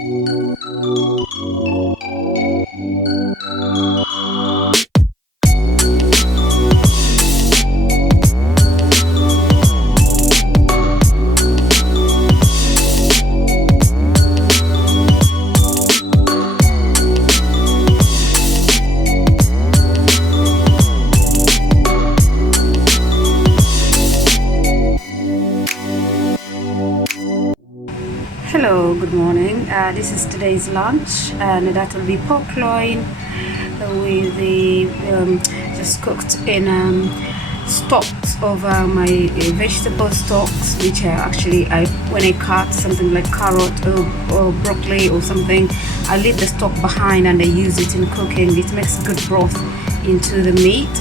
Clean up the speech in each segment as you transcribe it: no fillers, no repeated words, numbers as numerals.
Hello, good morning. This is today's lunch, and that will be pork loin with the just cooked in stalks of my vegetable stalks, which actually when I cut something like carrot or broccoli or something, I leave the stalk behind and I use it in cooking. It makes good broth into the meat.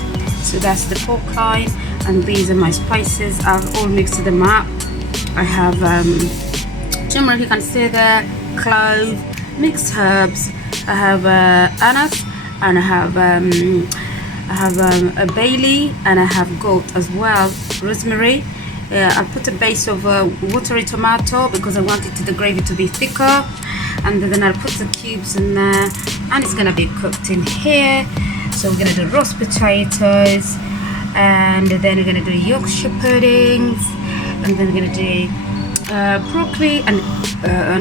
So that's the pork loin, and these are my spices. I've all mixed them up. I have turmeric, you can see there, clove, mixed herbs. I have anise, and I have a bay, and I have goat as well, rosemary. I'll put a base of watery tomato because I wanted the gravy to be thicker, and then I'll put the cubes in there, and it's gonna be cooked in here. So we're gonna do roast potatoes, and then we're gonna do Yorkshire puddings, and then we're gonna do broccoli and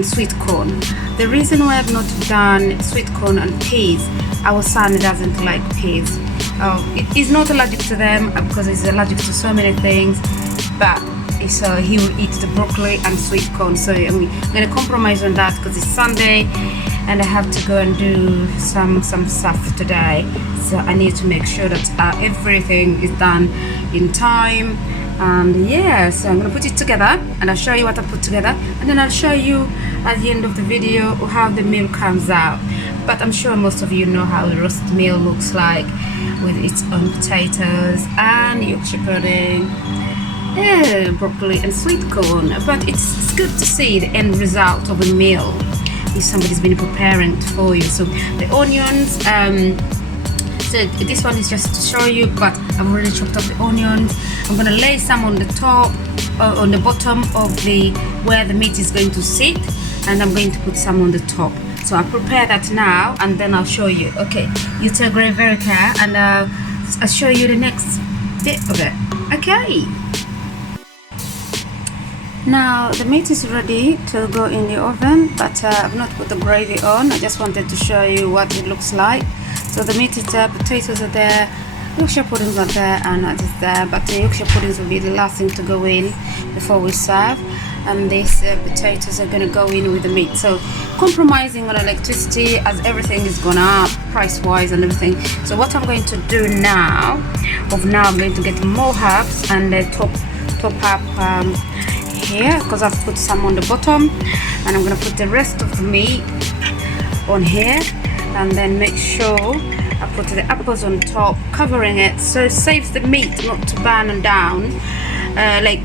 sweet corn. The reason why I've not done sweet corn and peas, our son doesn't like peas. He's not allergic to them because he's allergic to so many things, but he will eat the broccoli and sweet corn. So I'm going to compromise on that because it's Sunday and I have to go and do some stuff today. So I need to make sure that everything is done in time. And yeah, so I'm gonna put it together and I'll show you what I put together, and then I'll show you at the end of the video how the meal comes out. But I'm sure most of you know how the roast meal looks like, with its own potatoes and Yorkshire pudding, broccoli and sweet corn. But it's good to see the end result of a meal if somebody's been preparing it for you. So the onions, so this one is just to show you, but I've already chopped up the onions. I'm gonna lay some on the top, on the bottom of where the meat is going to sit, and I'm going to put some on the top. So I'll prepare that now, and then I'll show you. Okay, you take very care, and I'll show you the next bit of it. Okay. Now the meat is ready to go in the oven, but I've not put the gravy on. I just wanted to show you what it looks like. So the meat is there, potatoes are there, Yorkshire puddings are there, and that is there. But the Yorkshire puddings will be the last thing to go in before we serve, and these potatoes are going to go in with the meat. So compromising on electricity as everything is gone up price-wise and everything. So what I'm going to do now, I'm going to get more herbs and top up here, because I've put some on the bottom, and I'm going to put the rest of the meat on here, and then make sure I put the apples on top, covering it, so it saves the meat not to burn down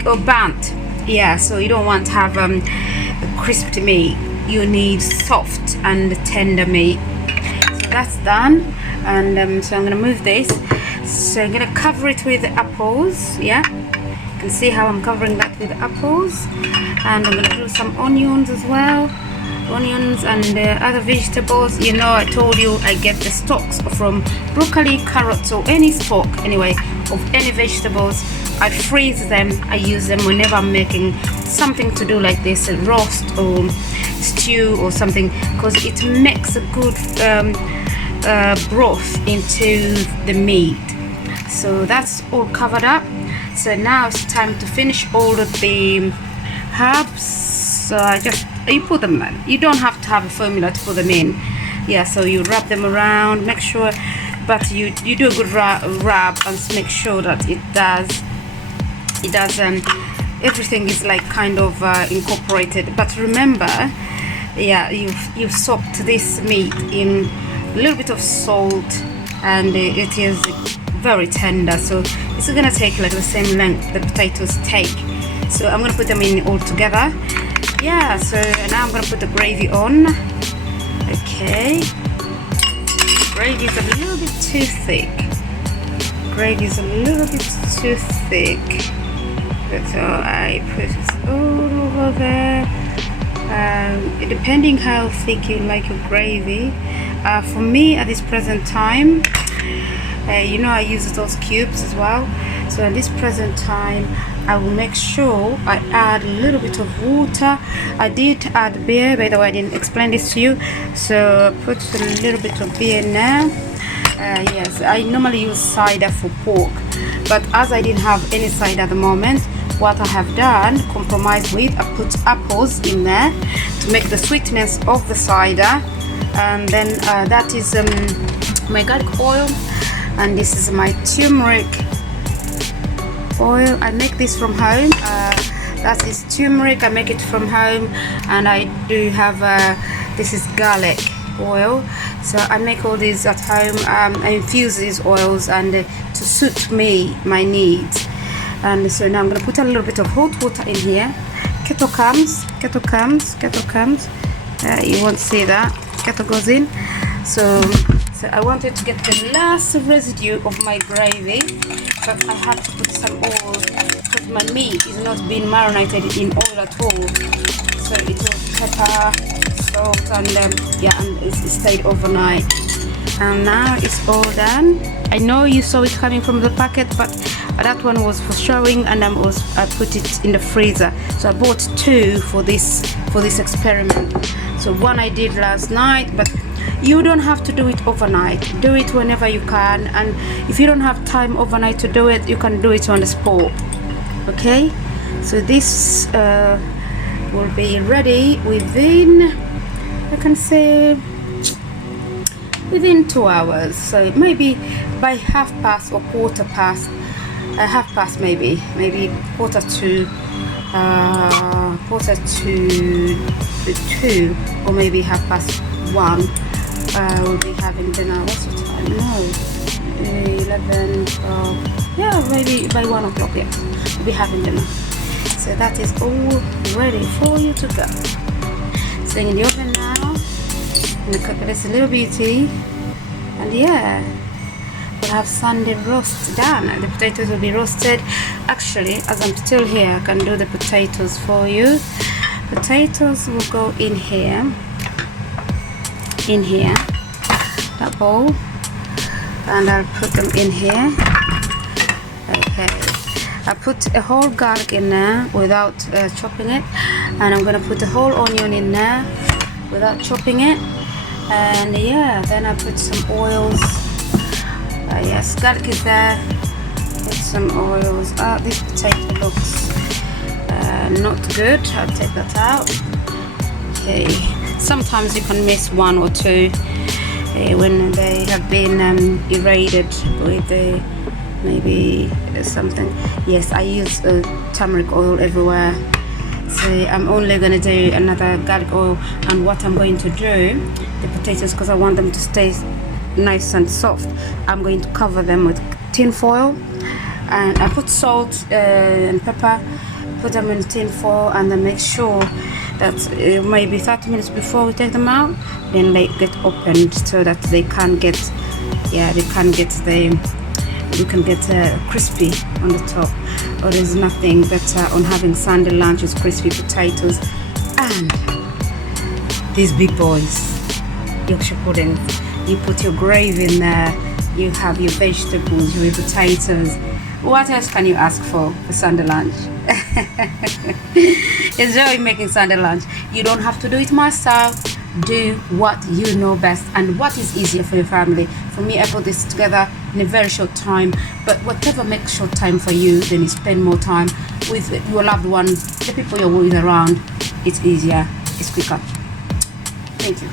or burnt. Yeah, so you don't want to have crispy meat. You need soft and tender meat. So that's done, and so I'm gonna move this. So I'm gonna cover it with the apples. Yeah, you can see how I'm covering that with apples, and I'm gonna do some onions as well. Onions and other vegetables. You know, I told you I get the stalks from broccoli, carrots, or any stalk anyway of any vegetables. I freeze them. I use them whenever I'm making something to do like this, a roast or stew or something, because it makes a good broth into the meat. So that's all covered up. So now it's time to finish all of the herbs. So you put them in. You don't have to have a formula to put them in. Yeah, so you wrap them around, make sure, but you do a good wrap and make sure that it does everything is like kind of incorporated. But remember, yeah, you've soaked this meat in a little bit of salt, and it is very tender, so it's gonna take like the same length the potatoes take. So I'm gonna put them in all together. Yeah, so now I'm gonna put the gravy on. Okay, gravy is a little bit too thick. So I put it all over there. depending how thick you like your gravy. For me at this present time, you know, I use those cubes as well. So at this present time, I will make sure I add a little bit of water. I did add beer, by the way, I didn't explain this to you. So put a little bit of beer now. Yes, I normally use cider for pork, but as I didn't have any cider at the moment, what I have done, compromise with, I put apples in there to make the sweetness of the cider. And then that is my garlic oil, and this is my turmeric oil. I make this from home. That is turmeric, I make it from home. And I do have this is garlic oil, so I make all these at home. I infuse these oils and to suit me, my needs. And so now I'm going to put a little bit of hot water in here. Kettle comes. You won't see that. Kettle goes in. So I wanted to get the last residue of my gravy, but I had to put some oil because my meat is not being marinated in oil at all. So it was pepper, salt, and yeah, and it stayed overnight. And now it's all done. I know you saw it coming from the packet, but that one was for showing, and I put it in the freezer. So I bought two for this experiment. So one I did last night, but you don't have to do it overnight. Do it whenever you can, and if you don't have time overnight to do it, you can do it on the spot. Okay, so this will be ready within, I can say, within 2 hours. So maybe by 1/2 or 1/4, 1/2 maybe quarter to 2, or maybe 1:30. We'll be having dinner. What's the time? No, 11, 12. Yeah, maybe by 1 o'clock. Yeah, we'll be having dinner. So that is all ready for you to go. So in the oven now. I'm gonna cook this little beauty, and yeah, we'll have Sunday roast done. The potatoes will be roasted. Actually, as I'm still here, I can do the potatoes for you. Potatoes will go in here, that bowl, and I'll put them in here. Okay, I put a whole garlic in there without chopping it, and I'm gonna put a whole onion in there without chopping it. And yeah, then I put some oils. Yes, garlic is there. Put some oils. This potato looks not good. I'll take that out. Okay, sometimes you can miss one or two when they have been irradiated with maybe something. Yes, I use turmeric oil everywhere. So I'm only going to do another garlic oil, and what I'm going to do, the potatoes, because I want them to stay nice and soft, I'm going to cover them with tin foil, and I put salt and pepper, put them in tin foil, and then make sure that maybe 30 minutes before we take them out, then they get opened so that they can get, you can get crispy on the top. Or there's nothing better on having Sunday lunch with crispy potatoes and these big boys, Yorkshire pudding. You put your gravy in there, you have your vegetables, your potatoes. What else can you ask for Sunday lunch? Enjoy making Sunday lunch. You don't have to do it myself. Do what you know best and what is easier for your family. For me, I put this together in a very short time, but whatever makes short time for you, then you spend more time with your loved ones, the people you're with around. It's easier, it's quicker. Thank you.